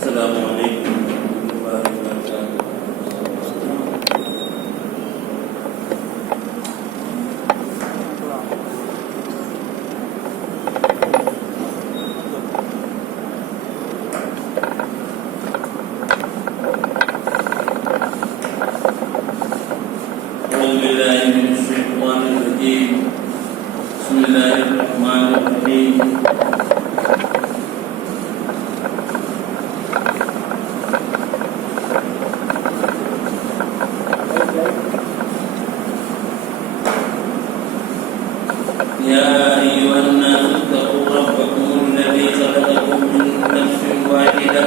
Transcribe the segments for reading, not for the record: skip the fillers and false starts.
السلام علیکم ورحمۃ اللہ اعوذ باللہ من الشیطان الرجیم بسم اللہ الرحمن الرحیم يا أيها الناس اتقوا ربكم الذي خلقكم من نفس واحدة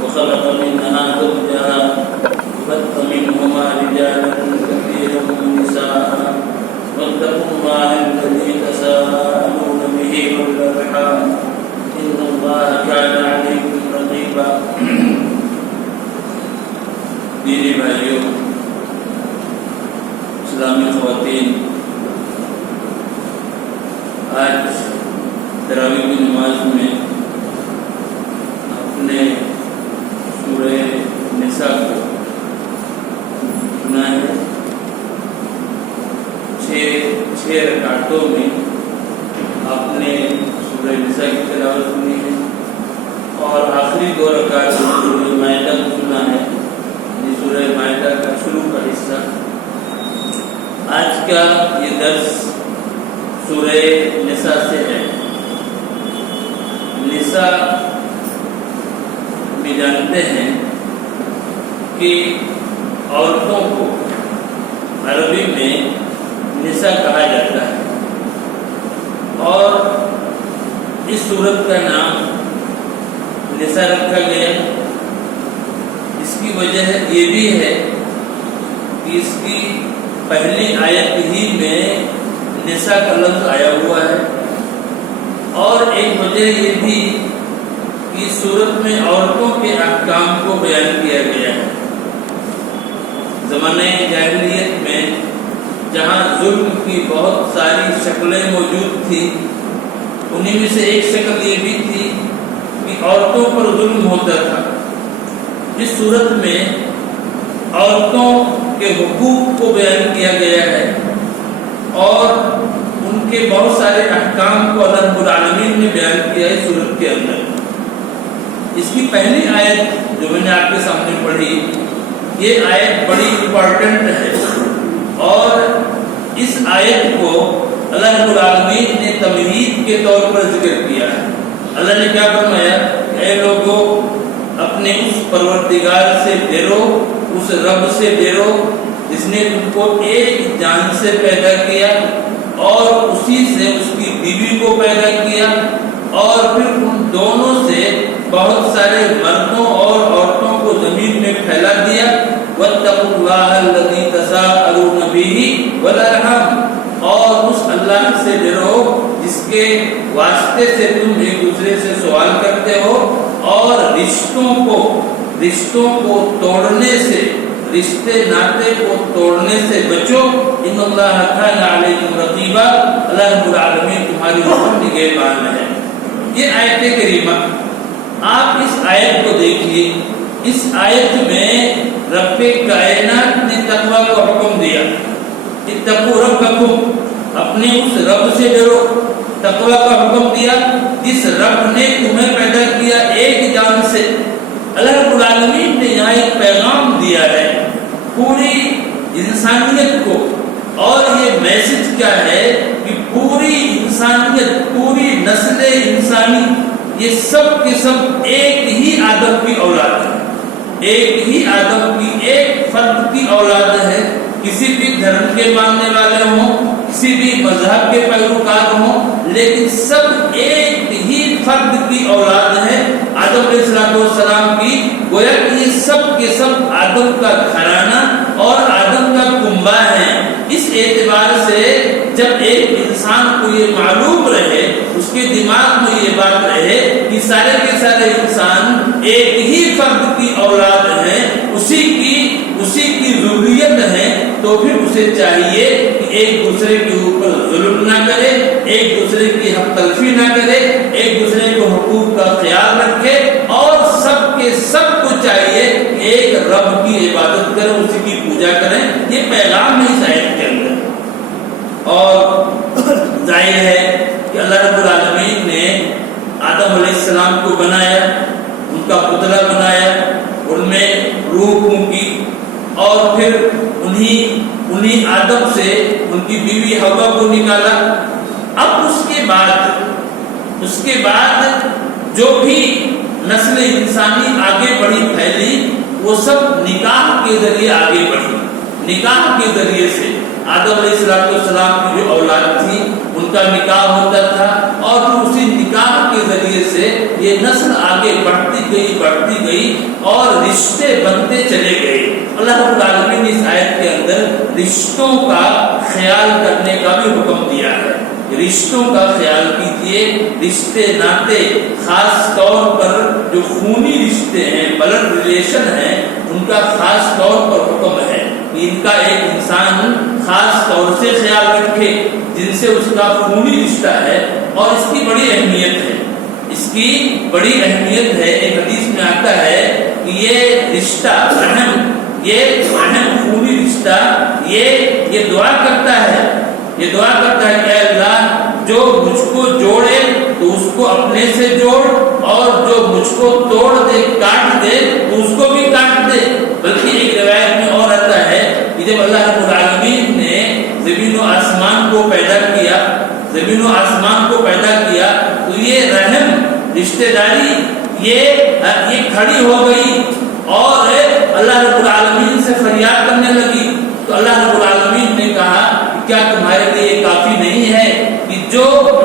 وخلق منها زوجها وبث منهما رجالا كثيرا ونساء واتقوا الله الذي تساءلون به والأرحام إن الله كان عليكم رقيبا دینی بھائیوں، اسلامی خواتین، آج تراویح کی نماز میں اپنے سورہ نساء کو سنا ہے۔ 6 رکعتوں میں آپ نے سورہ نساء کی تلاوت سنی ہے اور آخری 2 رکعت میں سورہ مائدہ کو سنا ہے، یہ سورہ مائدہ کا شروع کا حصہ۔ آج کا یہ درس سورہ نساء سے ہے۔ نساء بھی جانتے ہیں کہ عورتوں کو عربی میں نساء کہا جاتا ہے، اور اس سورت کا نام نساء رکھا گیا۔ اس کی وجہ یہ بھی ہے کہ اس کی پہلی آیت ہی میں نساء کا لفظ آیا ہوا ہے، اور ایک وجہ یہ بھی کہ سورت میں عورتوں کے احکام کو بیان کیا گیا ہے۔ زمانہ جاہلیت میں جہاں ظلم کی بہت ساری شکلیں موجود تھیں، انہی میں سے ایک شکل یہ بھی تھی کہ عورتوں پر ظلم ہوتا تھا۔ اس صورت میں عورتوں کے حقوق کو بیان کیا گیا ہے اور ان کے بہت سارے احکام کو اللہ رب العالمین نے بیان کیا ہے سورت کے اندر۔ اس کی پہلی آیت جو میں نے آپ کے سامنے پڑھی، یہ آیت بڑی امپورٹنٹ ہے، اور اس آیت کو اللہ رب العالمین نے تمہید کے طور پر ذکر کیا ہے۔ اللہ نے کیا فرمایا؟ اے لوگو، اپنے اس پروردگار سے ڈرو، اس رب سے ڈرو جس نے تم کو ایک جان سے پیدا کیا اور اسی سے اس کی بیوی کو پیدا کیا، اور پھر ان دونوں سے بہت سارے مردوں اور عورتوں کو زمین میں پھیلا دیا۔ واتقوا اللہ الذی تساءلون بہ والارحام، اور اس اللہ سے ڈرو جس کے واسطے سے تم ایک دوسرے سے سوال کرتے ہو، اور رشتوں کو توڑنے سے، رشتے ناطے کو توڑنے سے بچو۔ ان اللہ کان علیکم رقیبا، اللہ رب العالمین تمہاری اوپر نگہبان ہے۔ یہ آیت کریمہ، آپ اس آیت کو دیکھیے، اس آیت میں رب کائنات نے تقوی کا حکم دیا۔ اتقوا ربکم، اپنے اس رب سے ڈرو، تقوی کا حکم دیا جس رب نے تمہیں پیدا کیا ایک جان سے۔ اللہ رب العالمین نے یہاں ایک پیغام دیا ہے پوری انسانیت کو، اور یہ میسج کیا ہے کہ پوری انسانیت، پوری نسل انسانی، یہ سب کے سب ایک ہی آدم کی اولاد ہے، ایک ہی آدم کی، ایک فرد کی اولاد ہے۔ کسی بھی دھرم کے ماننے والے ہوں، کسی بھی مذہب کے پیروکار ہوں، لیکن سب ایک ہی فرد کی اولاد ہے، آدم علیہ السلام کی۔ گویا کہ یہ سب کے سب آدم کا گھرانہ اور آدم کا کنبہ ہے۔ اس اعتبار سے جب ایک انسان کو یہ معلوم رہے، اس کے دماغ میں یہ بات رہے کہ سارے کے سارے انسان ایک ہی فرد کی اولاد ہیں، اسی کی ضروریت ہے، تو پھر اسے چاہیے کہ ایک دوسرے کے اوپر ظلم نہ کرے، ایک دوسرے کی حق تلفی نہ کرے، ایک دوسرے کو حقوق کا خیال رکھے، اور سب کے کے سب کو چاہیے کہ ایک رب کی عبادت کریں، اسی کی پوجا کریں. یہ پیغام ہے اس آیت کے اندر. اور ظاہر ہے کہ اللہ رب العالمین نے آدم علیہ السلام کو بنایا، ان کا پتلا بنایا، ان میں روح پھونکی، اور پھر انہی آدم سے ان کی بیوی حوا کو نکالا. اب اس کے بعد جو بھی نسل انسانی آگے بڑھی پھیلی، وہ سب نکاح کے ذریعے آگے بڑھی. نکاح کے ذریعے سے آدم علیہ السلام کی جو اولاد تھی ان کا نکاح ہوتا تھا، اور پھر اسی نکاح کے ذریعے سے یہ نسل آگے بڑھتی گئی اور رشتے بنتے چلے گئے. اللہ رب العالمین نے اس آیت کے اندر رشتوں کا خیال کرنے کا بھی حکم دیا ہے. رشتوں کا خیال کیجیے. رشتے ناطے خاص طور پر جو خونی رشتے ہیں، بلڈ ریلیشن ہیں، ان کا خاص طور پر حکم ہے. ان کا ایک انسان خاص طور سے خیال رکھے جن سے اس کا خونی رشتہ ہے، اور اس کی بڑی اہمیت ہے. اس کی بڑی اہمیت ہے. ایک حدیث میں آتا ہے کہ یہ رشتہ یہ اہم خونی رشتہ یہ دعا کرتا ہے کہ اے اللہ جو مجھ کو جوڑے تو اس کو اپنے سے جوڑ، اور جو مجھ کو توڑ دے، کاٹ دے، تو اس کو بھی کاٹ دے. بلکہ ایک روایت میں اور آتا ہے کہ جب اللہ رب العالمین نے زمین و آسمان کو پیدا کیا تو یہ رحم رشتہ داری یہ کھڑی ہو گئی اور اللہ رب العالمین سے فریاد کرنے لگی. تو اللہ رب العالمین نے کہا کیا تمہارے لیے یہ کافی نہیں ہے کہ جو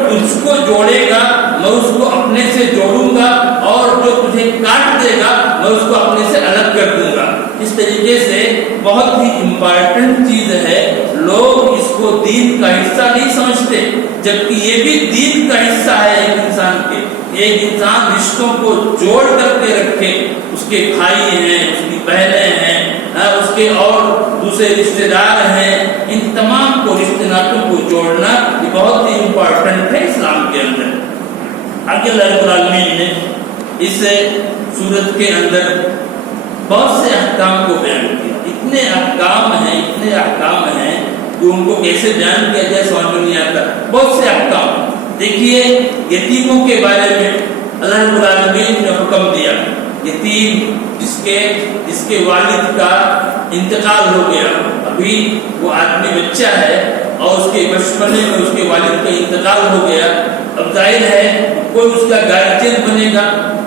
تجھ کو جوڑے گا میں اس کو اپنے سے جوڑوں گا، اور جو تجھے کاٹ دے گا میں اس کو اپنے سے الگ کر دوں گا. اس طریقے سے بہت ہی امپارٹنٹ چیز ہے. لوگ اس کو دین کا حصہ نہیں سمجھتے، جبکہ یہ بھی دین کا حصہ ہے. ایک انسان کے ایک انسان رشتوں کو جوڑ کر کے رکھے، اس کے بھائی ہیں، اس کی بہنیں ہیں، اس کے اور دوسرے رشتے دار ہیں، ان تمام کو رشتے ناطوں کو جوڑنا یہ بہت ہی امپورٹنٹ ہے اسلام کے اندر. آگے اللہ رب العالمین نے اس سورت کے اندر بہت سے احکام کو بیان کیا. اتنے احکام ہیں کہ ان کو کیسے بیان کیا جائے سمجھ میں نہیں آتا. بہت سے احکام. دیکھیے یتیموں کے بارے میں اللہ رب العالمین نے حکم دیا. یتیم جس کے والد کا انتقال ہو گیا، ابھی وہ آدمی بچہ ہے اور اس کے بچپنے میں اس کے والد کا انتقال ہو گیا. اب ظاہر ہے کوئی اس کا گارجین بنے گا،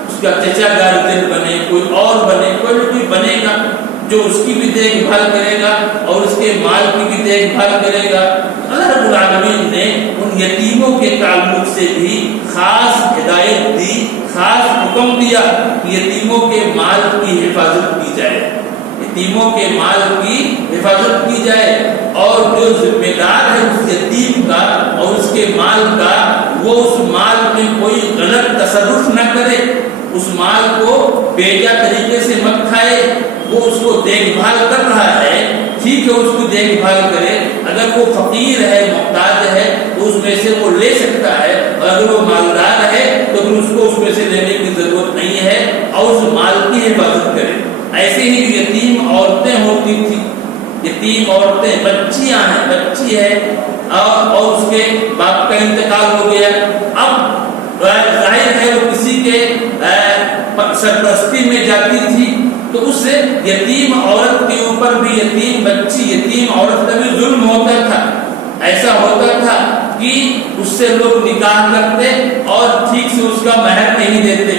اس کا چچا گارجین بنے، کوئی اور بنے، کوئی بنے گا جو اس کی بھی دیکھ بھال کرے گا اور اس کے مال کی بھی دیکھ بھال کرے گا. اللہ رب العالمین نے ان یتیموں کے تعلق سے بھی خاص ہدایت دی، خاص حکم دیا کہ یتیموں کے مال کی حفاظت کی جائے، یتیموں کے مال کی حفاظت کی جائے، اور جو ذمہ دار ہے اس یتیم کا اور اس کے مال کا، وہ اس مال میں کوئی غلط تصرف نہ کرے، اس مال کو بیجا طریقے سے مت کھائے. وہ اس کو دیکھ بھال کر رہا ہے، ٹھیک ہے اس کو دیکھ بھال کرے. اگر وہ فقیر ہے، محتاج ہے تو اس میں سے وہ لے سکتا ہے، اور اگر وہ مالدار ہے تو پھر اس کو اس میں سے لینے کی ضرورت نہیں ہے، اور اس مال کی حفاظت کرے. ایسے ہی یتیم عورتیں ہوتی تھی، یتیم عورتیں بچی ہے اور اس کے باپ کا انتقال ہو گیا. اب ظاہر ہے وہ کسی کے سرپرستی میں جاتی تھی، تو اس یتیم عورت کے اوپر بھی، یتیم بچی، یتیم عورت کا بھی ظلم ہوتا تھا. ایسا ہوتا تھا کہ اس سے لوگ نکاح کرتے اور ٹھیک سے اس کا مہر نہیں دیتے.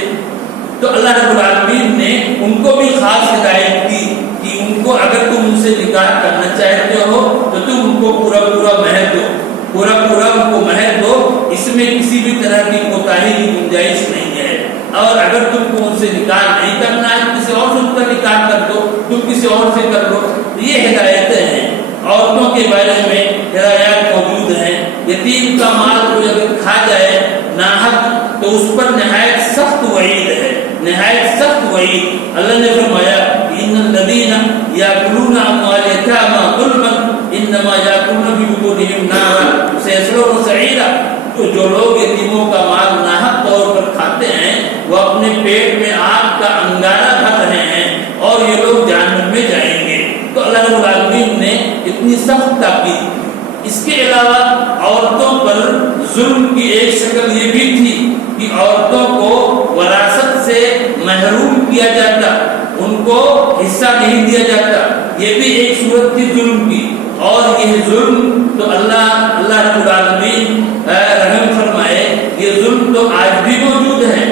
تو اللہ رب العالمین نے ان کو بھی خاص ہدایت کی کہ ان کو اگر تم ان سے نکاح کرنا چاہتے ہو تو تم ان کو پورا مہر دو، پورا ان کو مہر دو. اس میں کسی بھی طرح کی کوتاہی کی گنجائش نہیں ہے. اور اگر تم کو ان سے نکاح نہیں کرنا ہے کسی اور سے ان کا نکاح کر دو، تم کسی اور سے کر لو. یہ ہدایتیں ہیں. عورتوں کے بارے میں ہدایات موجود ہیں. یتیم کا مال کوئی اگر کھا جائے ناحق تو اس پر نہایت سخت وعید ہے، نہایت سخت وعید. اللہ نے فرمایا ان الذین یاکلون اموال الیتامی ظلما انما یاکلون فی بطونہم نارا سیصلون سعیرا. تو جو لوگ یتیموں کا مال ناحق طور پر کھاتے ہیں وہ اپنے پیٹ پیٹ میں آگ کا انگارہ بھر رہے ہیں اور یہ لوگ جہنم میں جائیں گے۔ تو اللہ رب العالمین نے اتنی سخت تاکید کی۔ اس کے علاوہ عورتوں پر ظلم کی ایک شکل یہ بھی تھی کہ عورتوں کو وراثت سے محروم کیا جاتا، ان کو حصہ نہیں دیا جاتا، یہ بھی ایک صورت تھی ظلم کی۔ اور یہ ظلم تو اللہ رب العالمین رحم فرمائے، یہ ظلم تو آج بھی موجود ہے۔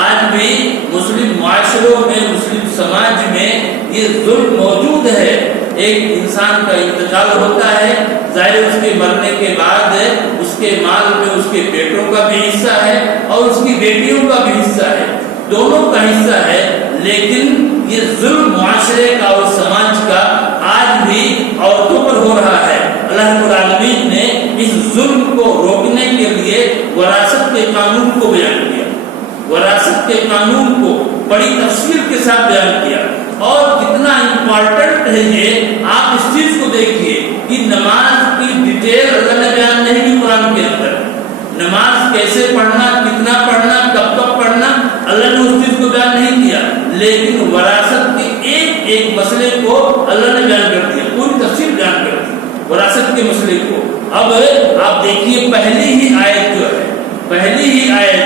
آج بھی مسلم معاشروں میں، مسلم سماج میں یہ ظلم موجود ہے۔ ایک انسان کا انتقال ہوتا ہے، ظاہر اس کے مرنے کے بعد اس کے مال میں اس کے بیٹوں کا بھی حصہ ہے اور اس کی بیٹیوں کا بھی حصہ ہے، دونوں کا حصہ ہے، لیکن یہ ظلم معاشرے کا اور سماج کا آج بھی عورتوں پر ہو رہا ہے۔ اللہ رب العالمین نے اس ظلم کو روکنے کے لیے وراثت کے قانون کو بیان کیا، وراثت کے قانون کو بڑی تفصیل کے ساتھ بیان کیا۔ اور کتنا امپورٹنٹ ہے یہ، آپ اس چیز کو دیکھیے کہ نماز کی ڈیٹیل اللہ نے بیان نہیں کی قرآن کے اندر۔ نماز کیسے پڑھنا، کتنا پڑھنا، کب تک پڑھنا، اللہ نے اس چیز کو بیان نہیں کیا، لیکن وراثت کے ایک ایک مسئلے کو اللہ نے بیان کر دیا، پوری تفصیل بیان کر دی وراثت کے مسئلے کو۔ اب آپ دیکھیے پہلی ہی آیت جو ہے، پہلی ہی آیت،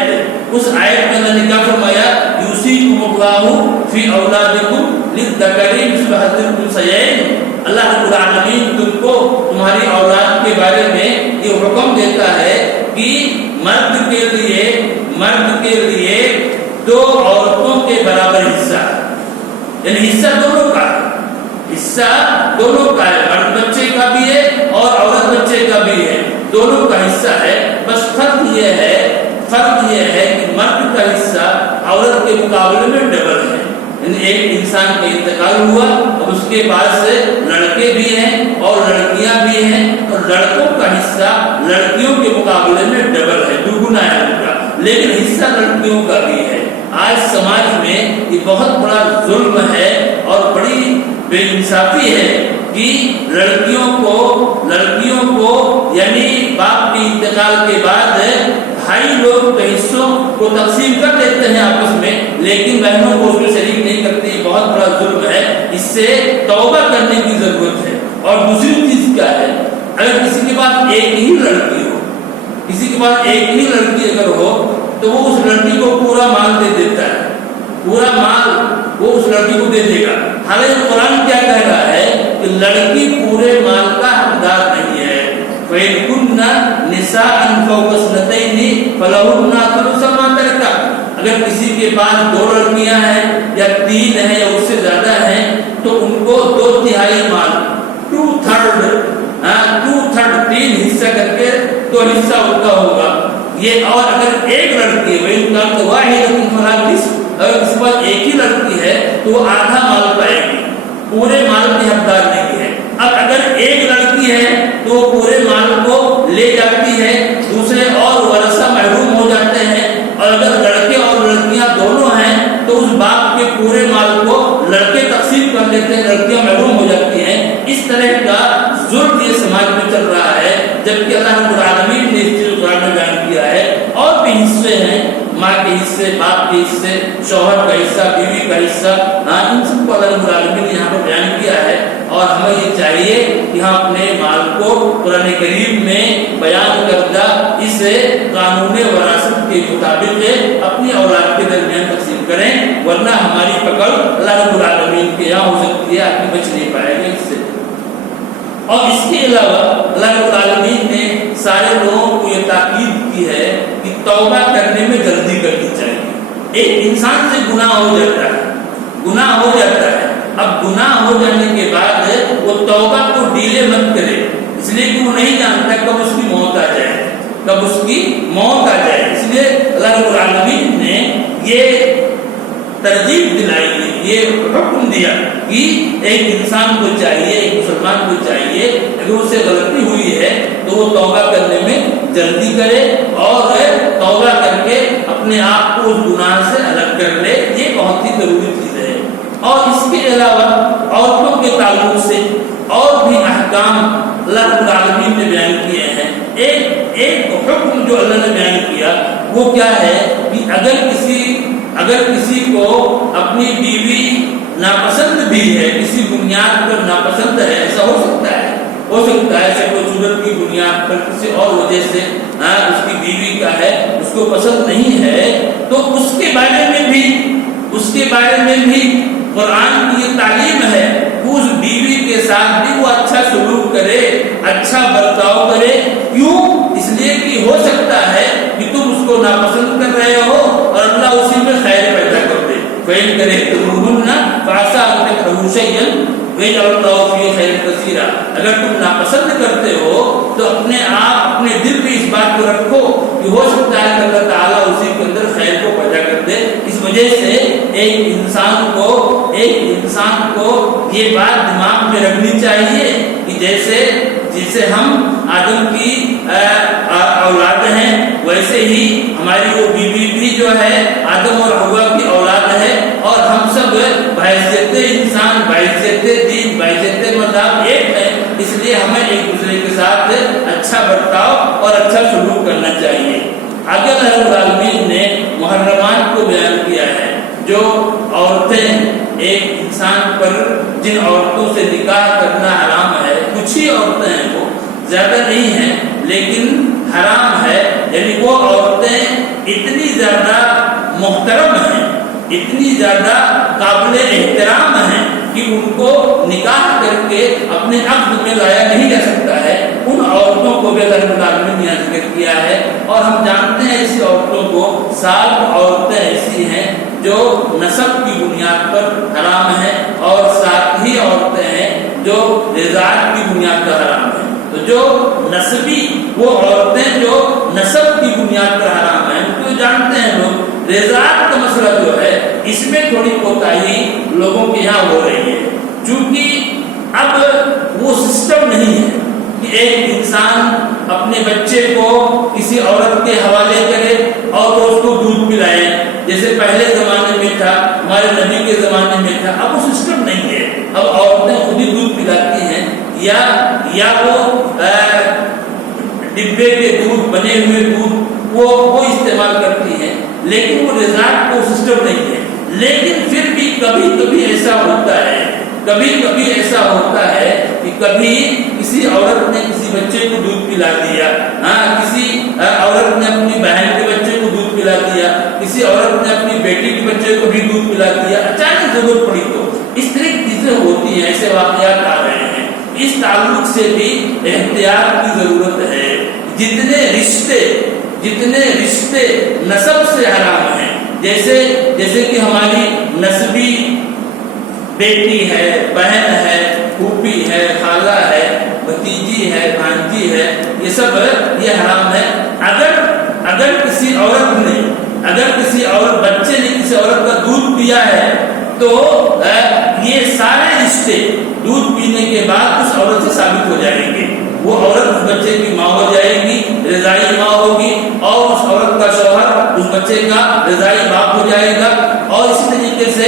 اس آیت میں اللہ نے کیا فرمایا؟ یوصیکم اللہ فی اولادکم للذکر مثل حظ الانثیین۔ اللہ رب العالمین تم کو تمہاری اولاد کے بارے میں یہ حکم دیتا ہے کہ مرد کے لیے دو عورتوں کے برابر حصہ ہے، یعنی حصہ دونوں کا ہے، حصہ دونوں کا ہے، مرد بچے کا بھی ہے اور عورت بچے کا بھی ہے، دونوں کا حصہ ہے۔ بس فرق یہ ہے کہ مرد کا حصہ عورت کے مقابلے میں ڈبل ہے، یعنی ایک انسان کا انتقال ہوا، اب اس کے پاس لڑکے بھی ہیں اور لڑکیاں بھی ہیں، اور لڑکوں کا حصہ لڑکیوں کے مقابلے میں ڈبل ہے، دوگنا ہے ان کا، لیکن حصہ لڑکیوں کا بھی ہے۔ آج سماج میں یہ بہت بڑا ظلم ہے اور بڑی بے انصافی ہے کہ لڑکیوں کو یعنی باپ کے انتقال کے بعد بھائی لوگ حصوں کو تقسیم کر دیتے ہیں آپس میں، لیکن بہنوں کو اس میں شریک نہیں کرتے۔ یہ بہت بڑا ظلم ہے، اس سے توبہ کرنے کی ضرورت ہے۔ اور دوسری چیز کیا ہے، اگر کسی کے پاس ایک ہی لڑکی ہو، کسی کے پاس ایک ہی لڑکی اگر ہو تو وہ اس لڑکی کو پورا مال دے دیتا ہے، پورا مال وہ اس لڑکی کو دے دے گا۔ حالانکہ قرآن کیا کہہ رہا ہے کہ لڑکی پورے مال کا حقدار نہیں ہے۔ فَإِن كُنَّ نِسَاءً فَوْقَ اثْنَتَيْنِ فَلَهُنَّ ثُلُثُ مَا تَرَكَ۔ اگر کسی کے پاس دو لڑکیاں ہیں یا تین ہیں یا اس سے زیادہ ہیں تو ان کو 2/3 مال، 2/3 تین حصہ کر کے 2 حصہ ان کا ہوگا یہ۔ اور اگر ایک لڑکی ہے وہی کام تو واحد اگر کسی پاس ایک ہی لڑکی ہے تو وہ آدھا مال پائے گی، پورے مال کی حقدار نہیں ہے۔ اب اگر ایک لڑکی ہے تو وہ پورے مال کو لے جاتی ہے، دوسرے اور ورثہ محروم ہو جاتے ہیں، اور اگر لڑکے اور لڑکیاں دونوں ہیں تو اس باپ کے پورے مال کو لڑکے تقسیم کر لیتے ہیں، لڑکیاں محروم ہو جاتی ہیں۔ اس طرح کا ظلم یہ سماج میں چل رہا ہے، جبکہ اللہ رب العالمین نے اس چیز کو بیان کیا ہے۔ اور بھی حصے ہیں، ماں کے حصے، باپ کے حصے، شوہر کا حصہ، بیوی کا حصہ، ان سب کو اللہ رب العالمین نے یہاں پر بیان کیا ہے۔ اور ہمیں یہ چاہیے کہ ہم اپنے مال کو قرآن کریم میں بیان کردہ اس قانون وراثت کے مطابق اپنی اولاد کے درمیان تقسیم کریں، ورنہ ہماری پکڑ اللہ رب العالمین کے یہاں ہو سکتی ہے، آدمی بچ نہیں پائے گا اس سے۔ اور اس کے علاوہ اللہ رب العالمین نے سارے لوگوں کو یہ تاکید کی ہے کہ توبہ کرنے میں جلدی کرنی چاہیے۔ ایک انسان سے گناہ ہو جاتا ہے، اب گناہ ہو جانے کے بعد وہ توبہ کو ڈیلے مت کرے، اس لیے کہ وہ نہیں جانتا کب اس کی موت آ جائے، اس لیے اللہ رب العالمین نے یہ ترغیب دلائی ہے، یہ حکم دیا کہ ایک انسان کو چاہیے، ایک مسلمان کو چاہیے اگر اس سے غلطی ہوئی ہے تو وہ توبہ کرنے میں جلدی کرے اور توبہ کر کے اپنے آپ کو اس گناہ سے الگ کر لے، یہ بہت ہی ضروری چیز ہے۔ اور اس کے علاوہ عورتوں کے تعلق سے اور بھی احکام اللہ رب العالمین نے بیان کیے ہیں۔ ایک حکم جو اللہ نے بیان کیا وہ کیا ہے کہ اگر اگر کسی کو اپنی بیوی ناپسند بھی ہے، کسی بنیاد پر ناپسند ہے، ایسا ہو سکتا ہے کوئی صورت کی بنیاد پر کسی اور وجہ سے اس کی بیوی کا ہے، اس کو پسند نہیں ہے، تو اس کے بارے میں بھی قرآن کی یہ تعلیم ہے، اس بیوی کے ساتھ بھی وہ اچھا سلوک کرے، اچھا برتاؤ کرے۔ کیوں؟ اس لیے کہ ہو سکتا ہے کہ تم اس کو ناپسند کر رہے ہو اور اللہ اسی میں خیر پیدا کر دے۔ فَإِن كَرِهْتُمُوهُنَّ فَعَسَىٰ أَن تَكْرَهُوا شَيْئًا وَيَجْعَلَ اللَّهُ فِيهِ خَيْرًا كَثِيرًا۔ اگر تم ناپسند کرتے ہو تو اپنے دل میں اس بات کو رکھو کہ ہو سکتا ہے کہ اللہ تعالیٰ اسی کے اندر خیر کو پیدا کر دے۔ اس وجہ سے ایک انسان کو یہ بات دماغ میں رکھنی چاہیے کہ جیسے ہم آدم کی اولاد ہیں، ویسے ہی ہماری وہ بیوی بھی جو ہے آدم اور حوا کی اولاد ہے، اور ہم سب بحیثیت انسان، بحیثیت دین، بحیثیت مذہب ایک ہے۔ اس لیے ہمیں ایک دوسرے کے ساتھ اچھا برتاؤ اور اچھا سلوک کرنا چاہیے۔ آگے اللہ رب العالمین نے محرمات کو بیان کیا ہے، جو عورتیں ایک انسان پر جن عورتوں سے نکاح کرنا حرام ہے، کچھ ہی عورتیں ہیں، وہ زیادہ نہیں ہیں لیکن حرام ہے، یعنی وہ عورتیں اتنی زیادہ محترم ہیں، اتنی زیادہ قابل احترام ہیں کہ ان کو نکاح کر کے اپنے عقد میں لایا نہیں جا سکتا ہے۔ ان عورتوں کو بھی اللہ رب العالمین نے ذکر کیا ہے، اور ہم جانتے ہیں ایسی عورتوں کو 7 عورتیں ایسی ہیں جو نسب کی بنیاد پر حرام ہیں، اور 7 ہی عورتیں ہیں جو رضاعت کی بنیاد پر حرام ہیں۔ تو جو نسبی وہ عورتیں جو نسب کی بنیاد پر حرام ہیں، ان کو جانتے ہیں لوگ۔ رضاعت کا مسئلہ جو ہے اس میں تھوڑی کوتاہی لوگوں کے یہاں ہو رہی ہے، چونکہ اب وہ سسٹم نہیں ہے کہ ایک انسان اپنے بچے کو کسی عورت کے حوالے کرے اور وہ اس کو دودھ پلائے، جیسے پہلے زمانے میں تھا، ہمارے نبی کے زمانے میں تھا۔ اب وہ سسٹم نہیں ہے، اب عورتیں خود ہی دودھ پلاتی ہیں، یا وہ ڈبے کے دودھ، بنے ہوئے دودھ وہ استعمال کرتی ہیں، لیکن وہ رضاعت کو سسٹم نہیں ہے۔ لیکن پھر بھی کبھی کبھی ایسا ہوتا ہے کہ کبھی کسی عورت نے کسی بچے کو دودھ پلا دیا، کسی عورت نے اپنی بہن کے بچے کو دودھ پلا دیا، کسی عورت نے اپنی بیٹی کے بچے کو بھی دودھ پلا دیا، اچانک ضرورت پڑی تو اس طرح کی چیزیں ہوتی ہیں، ایسے واقعات آ رہے ہیں۔ اس تعلق سے بھی احتیاط کی ضرورت ہے۔ جتنے رشتے نسب سے حرام ہیں، جیسے کہ ہماری نسبی بیٹی ہے، بہن ہے، پھوپھی ہے، خالہ ہے، بھتیجی ہے، بھانجی ہے، یہ سب یہ حرام ہے۔ اگر کسی عورت بچے نے کسی عورت کا دودھ پیا ہے تو یہ سارے رشتے دودھ پینے کے بعد اس عورت سے ثابت ہو جائیں گے۔ وہ عورت اس بچے کی ماں ہو جائے گی، رضائی ماں ہوگی، اور اس عورت کا شوہر اس بچے کا رضائی باپ ہو جائے گا، اور اسی طریقے سے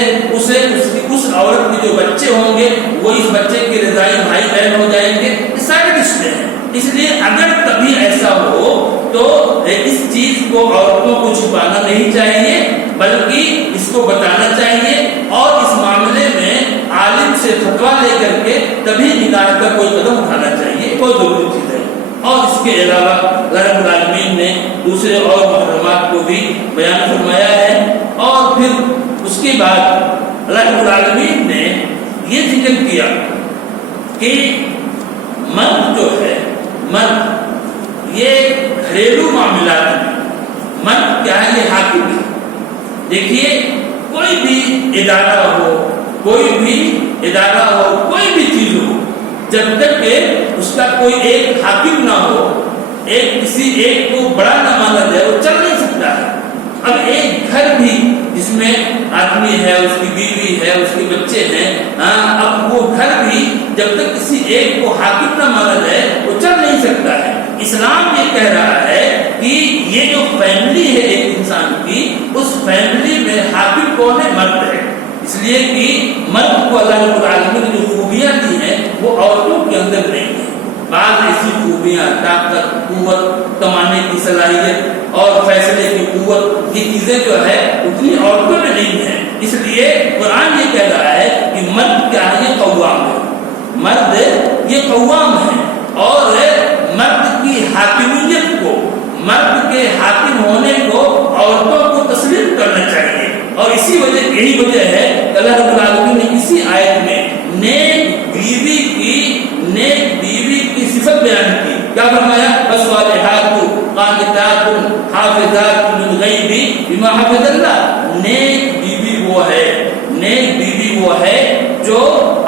اس عورت کے جو بچے ہوں گے وہ اس بچے کے رضائی بھائی بہن ہو جائیں گے۔ یہ سارے رشتے ہیں۔ اس لیے اگر کبھی ایسا ہو تو اس چیز کو عورتوں کو چھپانا نہیں چاہیے، بلکہ اس کو بتانا چاہیے، اور اس معاملے میں عالم سے فتویٰ لے کر کے تبھی نکاح کا کوئی قدم اٹھانا چاہیے، کوئی ضروری چیز ہے۔ اور اس کے علاوہ اللہ رب العالمین نے دوسرے اور محرمات کو بھی بیان فرمایا ہے، اور پھر اس کے بعد اللہ رب العالمین نے یہ ذکر کیا کہ مرد جو ہے، یہ گھریلو معاملات میں مرد کیا ہے، یہ حاکم ہے۔ دیکھیے کوئی بھی ادارہ ہو، کوئی بھی چیز ہو، جب تک کہ اس کا کوئی ایک حاکم نہ ہو، کسی ایک کو بڑا نہ مانا جائے، وہ چل نہیں سکتا ہے۔ اب ایک گھر بھی جس میں آدمی ہے، اس کی بیوی ہے، اس کے بچے ہیں، اب وہ گھر بھی جب تک کسی ایک کو حاکم نہ مانا جائے وہ چل نہیں سکتا ہے۔ اسلام یہ کہہ رہا ہے کہ یہ جو فیملی ہے ایک انسان کی، اس فیملی میں حاکم کون ہے؟ مرد ہے۔ اس لیے کہ مرد کو اللہ رب العالمین نے جو خوبیاں دی ہیں وہ عورتوں کے اندر نہیں ہیں۔ بعض ایسی خوبیاں، طاقت، قوت، کمانے کی صلاحیت اور فیصلے کی قوت، یہ چیزیں جو ہے اتنی عورتوں میں نہیں ہیں. اس لیے قرآن یہ کہہ رہا ہے کہ مرد کیا ہے؟ یہ قوام ہے. مرد یہ قوام ہے اور مرد کی حاکمیت کو، مرد کے حاکم ہونے کو عورتوں کو تسلیم کرنا چاہیے. اور اسی وجہ، یہی وجہ ہے کہ اللہ رب العالمین نے اسی آیت میں نیک بیوی کی صفت بیان کی. کیا فرمایا؟ فالصالحات قانتات حافظات للغیب بما حفظ اللہ. نیک بیوی وہ ہے جو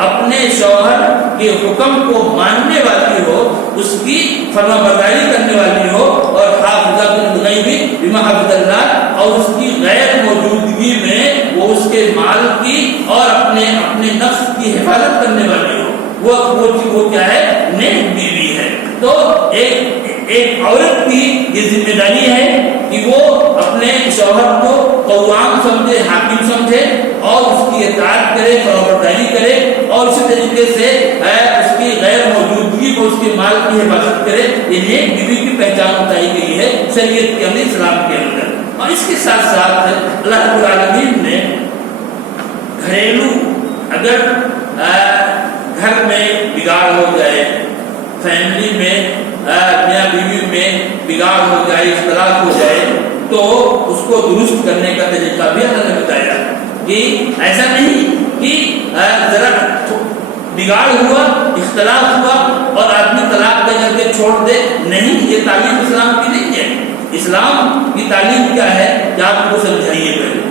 اپنے شوہر کے حکم کو ماننے والی ہو، اس کی فرما برداری کرنے والی ہو، اور حافظات للغیب بما حفظ اللہ، اور اس کی غیر موجودگی میں وہ اس کے مال کی اور اپنے نفس کی حفاظت کرنے والی ہو. وہ کیا ہے؟ نیک بیوی ہے. تو ایک عورت کی یہ ذمہ داری ہے کہ وہ اپنے شوہر کو قوام سمجھے، حاکم سمجھے، اور اس کی اطاعت کرے، فرمانبرداری کرے، اور اسی طریقے سے اس کی غیر موجودگی کو، اس کے مال کی حفاظت کرے. یہ نیک بیوی کی پہچان بتائی گئی ہے شریعت کے اندر، اسلام کے اندر. اور اس کے ساتھ ساتھ اللہ رب العالمین نے گھریلو، اگر گھر میں بگاڑ ہو جائے، فیملی میں میاں بیوی میں بگاڑ ہو جائے، اختلاف ہو جائے، تو اس کو درست کرنے کا طریقہ بھی اللہ نے بتایا. کہ ایسا نہیں کہ ذرا بگاڑ ہوا، اختلاف ہوا اور آدمی طلاق دے کر کے چھوڑ دے. نہیں، یہ تعلیم اسلام کی نہیں ہے. اسلام کی تعلیم کیا ہے کہ آپ ان کو سمجھائیے، پہلے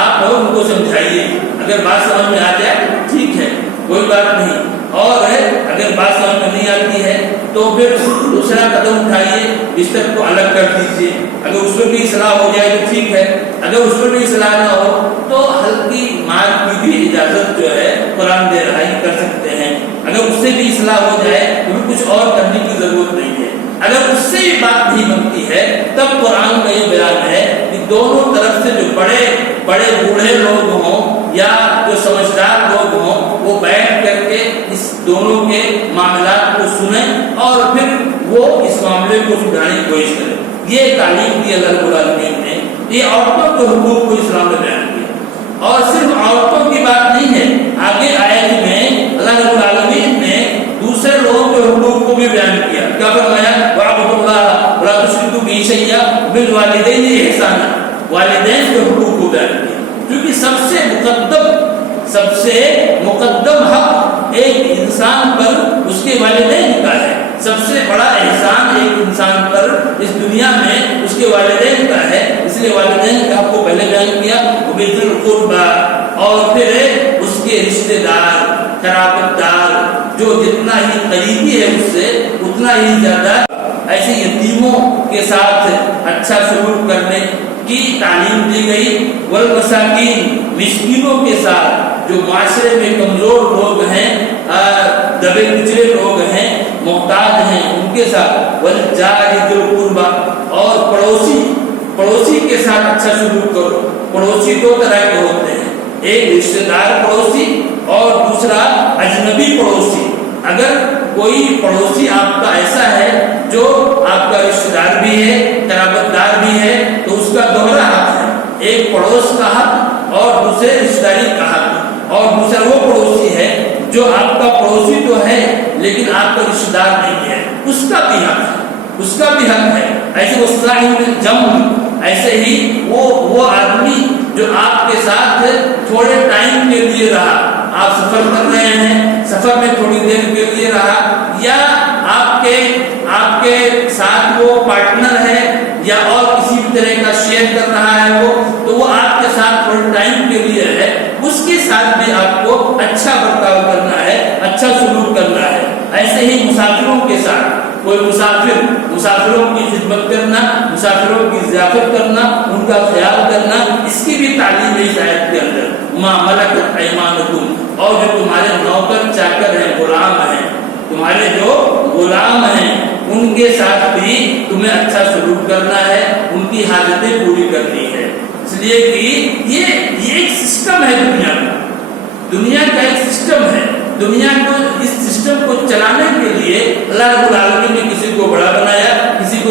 آپ ان کو سمجھائیے. اگر بات سمجھ میں آ جائے ٹھیک ہے، کوئی بات نہیں. اور اگر بات سمجھ میں نہیں آتی ہے تو پھر دوسرا قدم اٹھائیے، بستر کو الگ کر دیجیے. اگر اس میں بھی اصلاح ہو جائے تو ٹھیک ہے، اگر اس میں بھی اصلاح نہ ہو تو ہلکی مار کی بھی اجازت جو ہے قرآن دے رہا ہے، کر سکتے ہیں. اگر اس سے بھی اصلاح ہو جائے تو بھی کچھ اور کرنے کی ضرورت نہیں ہے. اگر اس سے بھی بات نہیں بنتی ہے تب قرآن کا یہ بیان ہے کہ دونوں طرف سے جو بڑے بوڑھے لوگ ہوں یا جو سمجھدار لوگ ہوں، وہ بیٹھ کر کے اس دونوں کے معاملات کو سنیں اور پھر وہ اس معاملے کو سدھارنے کی کوشش کریں. یہ تعلیم دی اللہ رب العالمین نے. یہ عورتوں کے حقوق کو اسلام نے بیان کیا. اور صرف عورتوں کی بات نہیں ہے، آگے آیت میں اللہ رب العالمین نے دوسرے لوگوں کے حقوق کو بھی بیان کیا. کیا فرمایا؟ وَاعْبُدُوا اللَّهَ وَلَا تُشْرِكُوا بِهِ شَيْئًا وَبِالْوَالِدَيْنِ إِحْسَانًا. والدین کے حقوق کو بیان کیا، کیونکہ سب سے مقدم حق ایک انسان پر اس کے والدین کا ہے. سب سے بڑا احسان ایک انسان پر اس دنیا میں اس کے والدین کا ہے. اس لیے والدین کے حق کو پہلے بیان کیا. وَبِذِي الْقُرْبَى، اور پھر اس کے رشتہ دار، قرابت دار، جو جتنا ہی قریبی ہے اس سے اتنا ہی زیادہ. ایسے یتیموں کے ساتھ اچھا سلوک کرنے کی تعلیم دی گئی. والمساکین، مسکینوں کے ساتھ، جو معاشرے میں کمزور لوگ ہیں، دبے کچلے لوگ ہیں، محتاج ہیں، ان کے ساتھ. والجار ذی القربى، اور پڑوسی کے ساتھ اچھا سلوک کرو. پڑوسی دو طرح کے ہوتے ہیں، ایک رشتہ دار پڑوسی اور دوسرا اجنبی پڑوسی. اگر کوئی پڑوسی آپ کا ایسا ہے جو آپ کا رشتہ دار بھی ہے، قرابت دار بھی ہے، تو اس کا دوہرا حق ہے. ایک پڑوس کا حق اور دوسرے رشتہ داری کا حق. اور دوسرا وہ پڑوسی ہے جو آپ کا پڑوسی تو ہے لیکن آپ کا رشتہ دار نہیں ہے، اس کا بھی حق ہے. ایسے وہ صاحب الجنب، ایسے ہی وہ آدمی جو آپ کے ساتھ تھوڑے ٹائم کے لیے رہا، آپ سفر کر رہے ہیں، سفر میں تھوڑی دیر کے لیے رہا، یا آپ کے ساتھ وہ پارٹنر ہے یا اور کسی بھی طرح کا شیئر کر رہا ہے تو وہ آپ کے ساتھ تھوڑے ٹائم کے لیے ہے، اس کے ساتھ بھی آپ کو اچھا برتاؤ کرنا ہے، اچھا سلوک کرنا ہے. ایسے ہی مسافروں کے ساتھ، کوئی مسافروں کی خدمت کرنا، مسافروں کی ضیافت کرنا، ان کا خیال کرنا، اس کی بھی تعلیم ہے اس آیت کے اندر. ما ملکت ایمانکم، اور جو تمہارے نوکر چاکر ہیں، غلام ہیں، تمہارے جو غلام ہیں ان کے ساتھ بھی تمہیں اچھا سلوک کرنا ہے، ان کی حاجتیں پوری کرنی ہے. اس لیے کہ یہ ایک سسٹم ہے دنیا کا ایک سسٹم ہے. دنیا کو، اس سسٹم کو چلانے کے لیے اللہ رب العالمین نے کسی کو بڑا بنایا، کسی کو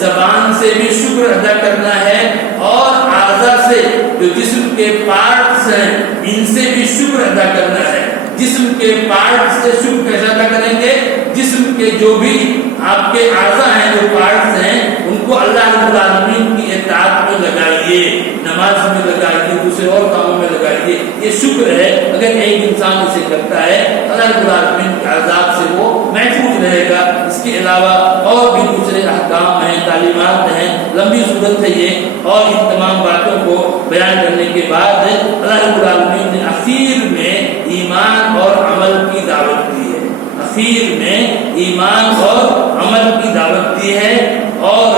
زبان سے بھی شکر ادا کرنا ہے اور اعضاء سے جو جسم کے پارٹس ہیں ان سے بھی شکر ادا کرنا ہے۔ جسم کے پارٹس سے شکر کیسے ادا کریں گے؟ جسم کے جو بھی آپ کے اعضاء ہیں، جو پارٹس ہیں، ان کو اللہ رب العالمین کی اطاعت میں لگائیے، نماز میں لگائیے، دوسرے اور کاموں میں لگائیے، یہ شکر ہے۔ اگر ایک انسان اسے کرتا ہے اللہ رب العالمین کے عذاب سے وہ محفوظ رہے گا۔ اس کے علاوہ اور بھی دوسرے احکام ہیں، تعلیمات ہیں، لمبی صورت ہے یہ، اور ان تمام باتوں کو بیان کرنے کے بعد اللہ رب العالمین نے اخیر میں ایمان اور عمل کی دعوت دی ہے، اخیر میں ایمان اور عمل کی دعوت دی ہے، اور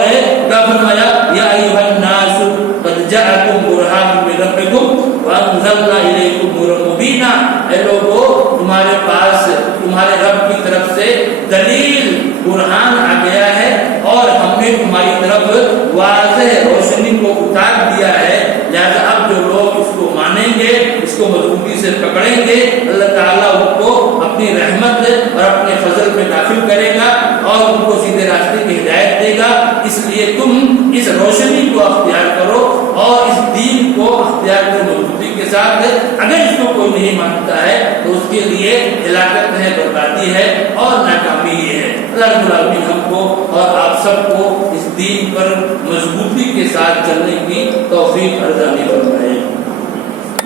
کیا فرمایا؟ یا ایھا الناس قد جاءکم برہان من ربکم وانزلنا الیکم نورا مبینا، اے لوگو تمہارے پاس تمہارے رب کی طرف سے دلیل برہان آ گیا ہے اور ہم نے تمہاری طرف واضح روشنی کو اتار دیا ہے، لہذا اب جو لوگ اس کو مانیں گے، اس کو مضبوطی سے پکڑیں گے، اللہ تعالیٰ ان کو اپنی رحمت اور اپنے فضل میں داخل کرے گا اور ان کو سیدھے راستے کی ہدایت دے گا۔ اس لیے تم اس روشنی کو اختیار کرو اور اس دین کو اختیار کرو مضبوطی کے ساتھ۔ اگر اس کو کوئی نہیں مانتا ہے تو اس کے لیے ہلاکت ہے، بربادی ہے اور ناکامی ہے۔ اللہ رب العالمین ہم کو اور آپ سب کو اس دین پر مضبوطی کے ساتھ چلنے کی توفیق عطا فرمائے۔